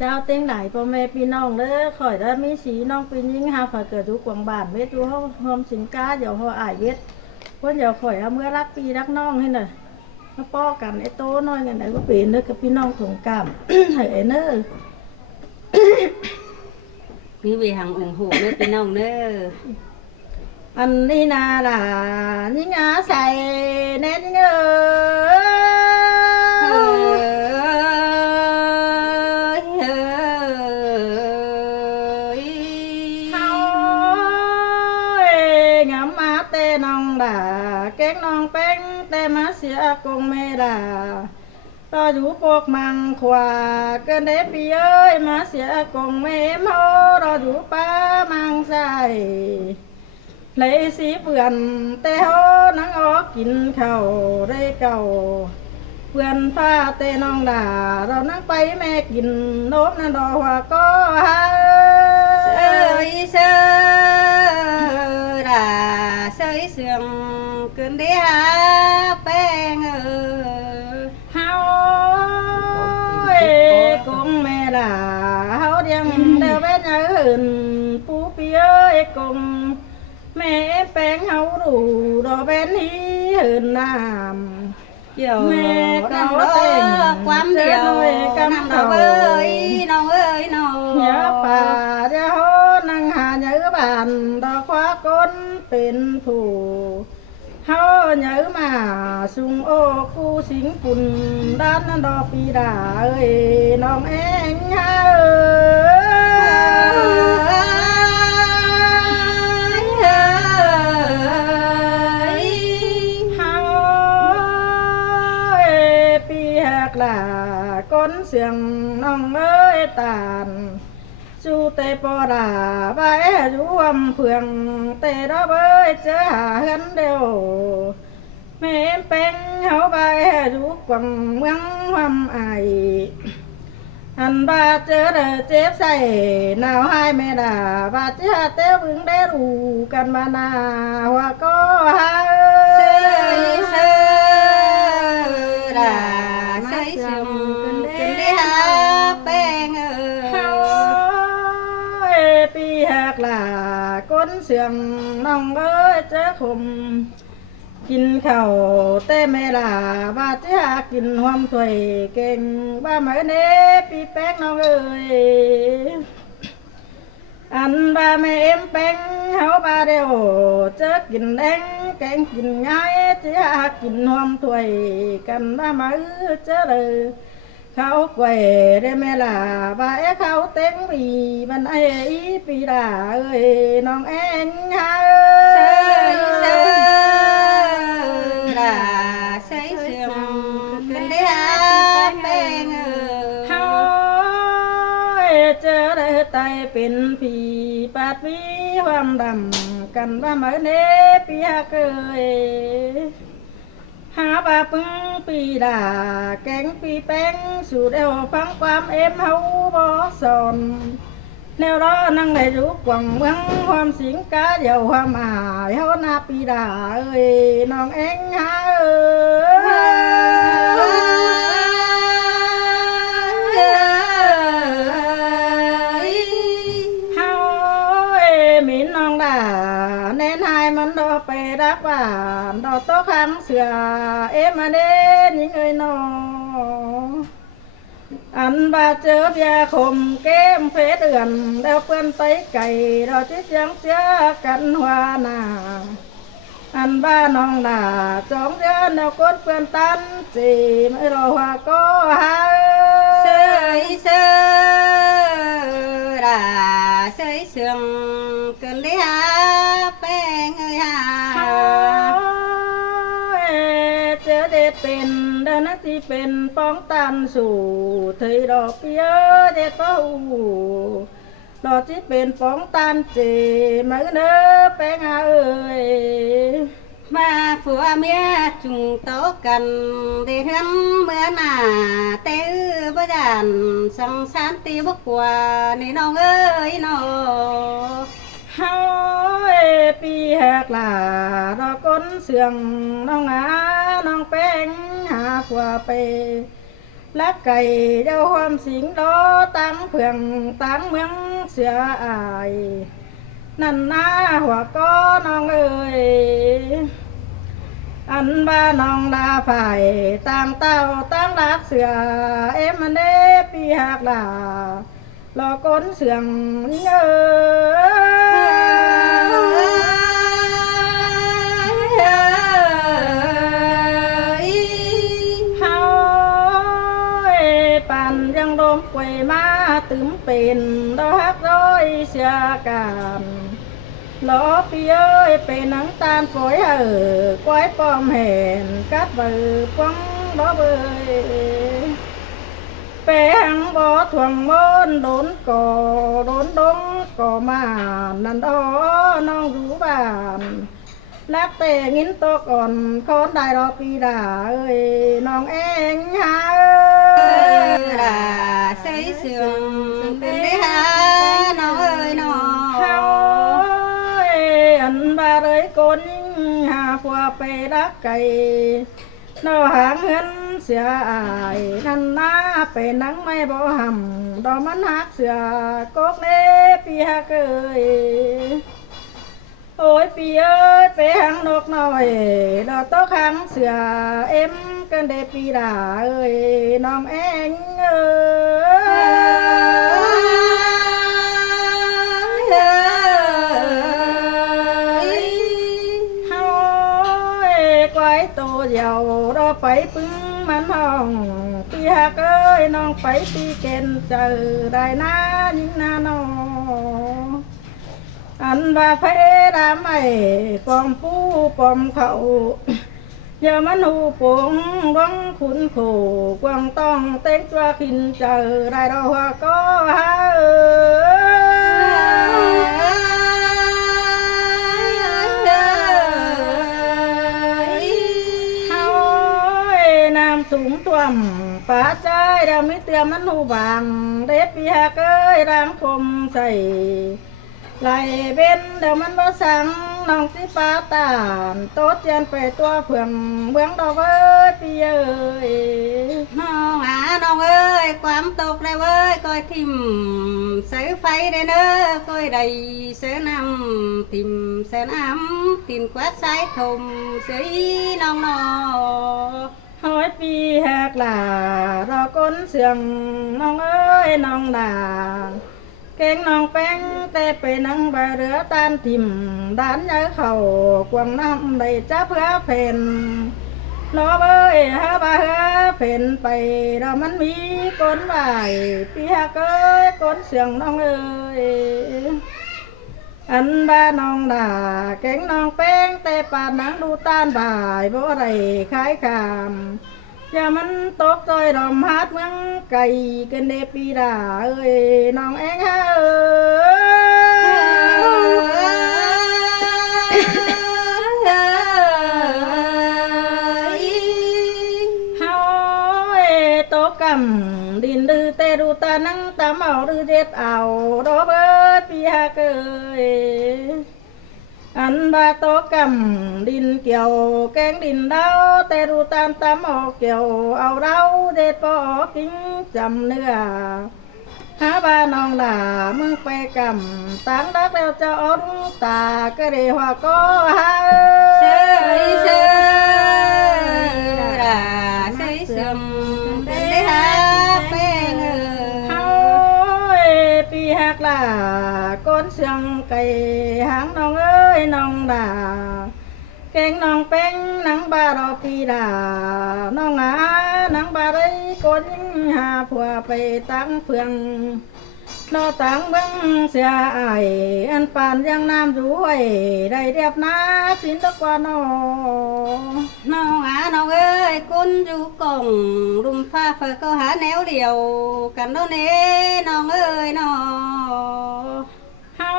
เจ้าเต็งหลายพ่อแม่พี่น้องเด้อข่อยได้มีสีน้องปียิงหาข่อยเกิดทุกกวางบ้านเวทูเฮาหอมสินค้าเดี๋ยวเฮาอายเวทเพิ่นเดี๋ยวข่อยเอาเมื่อรักปีรักน้องให้น่ะมาป้อกันไอ้โตน้อยกันไหนก็เป็นเด้อกับพี่น้องถงกาม ให้ไอ้เน้อ มีเวหังองหูเด้อพี่น้องเด้อ อันนี้นาล่ะนี่งาใส่แน่นี่เอ้ เฮ้ ย ยเฮ้ย เฮางามมาแต่น้องด่าแกงน้องแป้งแต่มาเสียกงแม่ด่ารออยู่พวกมังขวาเกินเด้พี่เอ้ยมาเสียกงแม่เมารออยู่ป้ามังใส่เลยสีเปื่อนแต่เฮานังออกกินข้าวได้เก่าเพื่อนฟ้าแต่น้องด่าเรานั่งไปแม่กินนมนั่นดอกว่าก็หา เสยเสยด่าเสยเสื่องเกินได้หาแป้งเฮาคงแม่ด่าเฮาเดียงเดียวเป็นอื่นปูปีเอ้ยกงแม่แป้งเฮาดูดอกเป็นฮีหืนน้ำ เกี่ยว แม่ก็ น้ำ เต้น ความเดียว เจ้าหน่อยกำ น้ำ เขา เอ้ยน้องเอ้ยน้อง เนื้อป่าเดี๋ยวนั่งหาเนื้อบานดอกคว้าก้นเป็นผู้เฮาเนื้อมาสุงโอคูสิงปุ่นด้านนั้นดอกปีดาเอ้ยน้องเอ็งเฮาเฮาปีหักหลาก้นเสียงน้องเอ้ยตาล จูเตปอดาบายจูอำเพืองเตดอเบยเจอหาเฮือนเดียวแม่เป็นเฮาบายจูกวังเมืองความไออันบาเจอเดอเจ็บใส่หนาวให้แม่ดาบาเจอเต้บึงได้รู้กันมานาว่าก็หา เสยเสยด่าเสยเสื่องเกินได้หาแป้ง เฮาปีหักหลาก้นเสียงน้องเอ้ยเจ้าคมกินข้าวแต่ไม่ลาบาดจะกินหอมถ้วยเก่งบ้าไหมเน่ปีแป้งน้องเอ้ยอันบ้าแม่เอ็มแป้งเฮาบ้าเดียวเจ้ากินแดงแกงกินง่ายจะกินหอมถ้วยกันบ้าไหมเจ้าเลยเขาแกว่ได้แม่ลาบาเอ้เขาเต็งปีมันไอ้ปีดาเอ้ยน้องเอ็งฮา เส เอ้ ยเส ย ยด่าเสยเสื่องเกินได้หาแป้ง เฮาเจอได้ไตเป็นผีปาดวีความดำกันว่าเหมือนเนปีฮะเกยหาบาปึงปีดาแกงปีแป้งสูดเอวฟังความเอ็มเฮาบอสอนแนวรอนั่งในรูกวังเมืองความสิงกาเดียวความหายเฮาหน้าปีดาเอ้ยน้องเอ็งฮาเอ้ย เฮาหมิ่นน้องด่าแน่นหายมันดอกไปรักบ้านดอกโตะขังเสือเอ็มมาเด่นยิงเอ้ยน้องอันบาเจอยาคมเกมเฟเดือนแล้วเพื่อนไปไก่เราจะยังเจอกันหัวหน้าอันบ้าน้องด่าจองเดือนแล้วกดเพื่อนตันจีไม่รอหัวก็หา เสยเสยด่าเสยเสื่องเกินได้หาแป้งหา เจอเด็ดเป็นเดินนักที่เป็นป้องตันสู่เธอดอกเปียเด็ดเป้าดอกที่เป็นป้องตันเจมาเนื้อแป้งเอ้ย มาผัวเมียจุงโตะกันได้ทำเมื่อหน้าแต่บ่จานสังสารตีบ่กว่านี่น้องเอ้ยน้อง เฮาปีแหกหลาดอกก้นเสื่องน้องอาน้องแป้งหาผัวไป ลักไก่เจ้าความสิงดอตั้งเพื่องตั้งเมืองเสืออายนั่นนาหัวก็น้องเอ้ยอันบ้าน้องดาไผ่ต่างเต้าตั้งรักเสือเอ็มมันเดปีหักลารอก้นเสืองเอ้ยเฮาปันยังลมกวยมาตึมเป็นดอกฮักร้อยเสียกันล้อปีเอ้ยเป็นหนังตาลปล่อยก้อยปอมเห็นกัดเบือปองล้อเบยแปงบ่อถ่วงมนโดนก่อโดนดงก่อมานั่นดอน้องอยู่บ้านลักแต่งินตกอ่อนคนได้รอปีดาเอ้ยน้องเองหาล่ะใส่เสื่อมเป็นได้หาน้องเอ้ยน้องเฮาอันบาเลยคนหาผัวไปรักไก่นอหางเงินเสียอายนั่นนาไปนังไม่บ่หำดอกมันหักเสือกกเล่ปีหักเอ้ยโอ้ยปีเอ้ยไปหางนกน้อยดอกโต๊ะขังเสือเอ็มกันเดปีดาเอ้ยน้องเอ็งเอ้ยเฮาก้อยโตเดียวรอไปปึ้งมันห้องปีหักเอ้ยน้องไปตีเกณฑ์เจอได้นะยิ่งนาน้องอันว่าเพดาไม่ปอมผู้ปอมเขาอย่ามันหูปงร้องขุนขู่กวางต้องเต็งตัวขินเจอได้ดอกก็หาเฮาน้ำสูงท่วมป่าใจเดี๋ยวไม่เตือนมันหูบางเด็ดปีหักเอ้ยร่างคมใส่ไหลเบ็นเดี๋ยวมันบ่สังน้องสิป้าตานโต๊ดเจียนไปตัวเพื่องเบื้องดอกเอ้ยพี่เอ้ยน้องน้องเอ้ยความตกได้เว้ยก้อยทิมเสือไฟได้เน้อก้อยได้เสือนำทิมเสือน้ำทิมกวาดสายถมเสือน้องนอห้อยปีหักหลารอก้นเสียงน้องเอ้ยน้องด่าเก่งน้องแป้งแต่ไปนั่งใบเรือตานทิมด้านย้ายเข่ากวางน้ำได้จับเพื่อเพนรอเบ้ยฮะบ่าเฮือเพนไปเรามันมีก้นใบปีหักเอ้ยก้นเสียงน้องเอ้ยอันบ้าน้องด่าเก่งน้องแป้งแต่ปานนังดูตานบ่ายบ่ไรขายคำอย่ามันตกจอยดอมฮัดเมืองไก่กันเดปีดาเอ้ยน้องเอ็งฮะเฮาตกกำดินดื้อแต่ดูตานังตาเมาดื้อเด็ดเอาดอกเบิดปีฮักเอ้ยอันบาโตกำดินเกี่ยวแกงดินเดาแต่ดูตามออกเกี่ยวเอาเราเด็ดปอกินจำเนื้อหาบ้านน้องหล่ามึงไปกำตั้งดักแล้วจะอ้อนตาก็ได้หัวก็หาเสยเสยเสยเสื่อมเป็นได้หาเป็นเฮาปีหักหล่าก้นเสียงไก่หางน้องเอ้ยน้องด่าเก่งน้องแป้งนังบารอปีดาน้องนังบาไรก้นหาผัวไปตั้งเฟืองนอตั้งเบิ้งเสียอายอันปานยังน้ำรวยได้เรียบนาสินตะกว่าน้องน้องเอ้ยกุนอยู่กงรุมฟ้าเฟอก็หาแนวเดียวกันโน่นเน่น้องเอ้ยน้องเฮา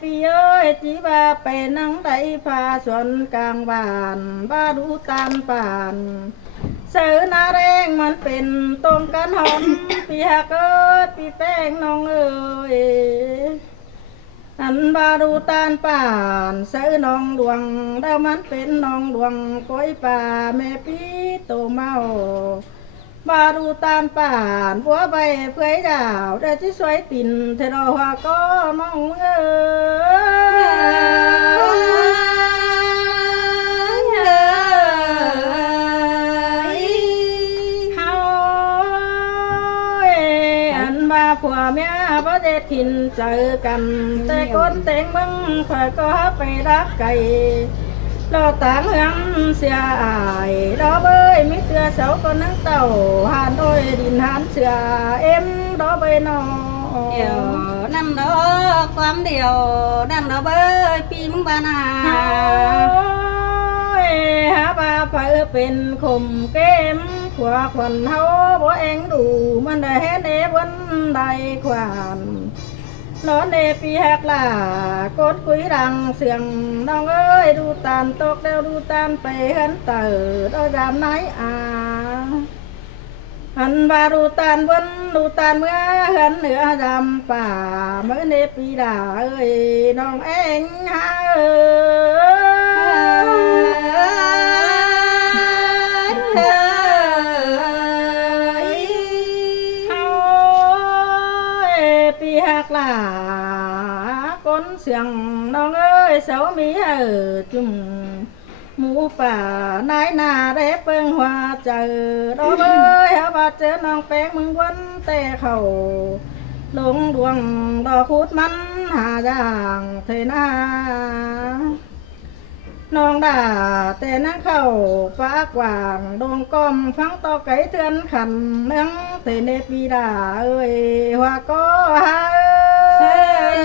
ปีเอ้ยจีบาไปนั่งได้พาสวนกลางบ้านบ้าดูตามป่านเสือนาแรงมันเป็นตรงกันหอมปีหักเอ้ยปีแป้งน้องเอ้ย อันบาดูตานป่านเสือน้องดวงดาวมันเป็นน้องดวงก้อยป่าแม่พี่โตเมาบาดูตานป่านบัวใบเพื่อยดาวได้ที่สวยติ่นเทรอหัวก็มองเอ้ยเฮาอันบาผัวเมียบ่ได้ถิ่นเจอกันแต่คนแต่งมึงข่อยก็ไปรักไก่รอต่างเฮืองเสียอายดอเบยมิเตือเสาก็นั่งเต่าหานโดยดินหานเสือเอ็มดอเบยนอ เดียวนั่นดอความเดียวนั่นดอเบยปีมึงบานา หาบาเพื่อเป็นคมเกมขวาขวัญเฮาบ่เองดูมันได้เฮ็ดเดวันใดขวานร้อนเดปีหักล่ากดคุยดังเสียงน้องเอ้ยดูตานตกเดวดูตานไปเห็นเตอดอยามไหนหันบาดูตานบนดูตานเมื่อเห็นเหนือดำป่าเมื่อเนปีดาเอ้ยน้องเอ็งหาเอ้ยเฮาปีหักล่าก้นเสียงน้องเอ้ยเสามีจุ่มหมูป่านายนาได้เปิงหัวเจอดอกเอ้ยหาบาเจอน้องแป้งมึงวันแต่เขาหลงดวงดอกคูดมันหาอย่างเทนาน้องด่าแต่นั่งเข้าปากว่างดวงก้อมฟังต่อไก่เตือนขันเมืองเทเนปีดาเอ้ยว่าก็หาเอ้ย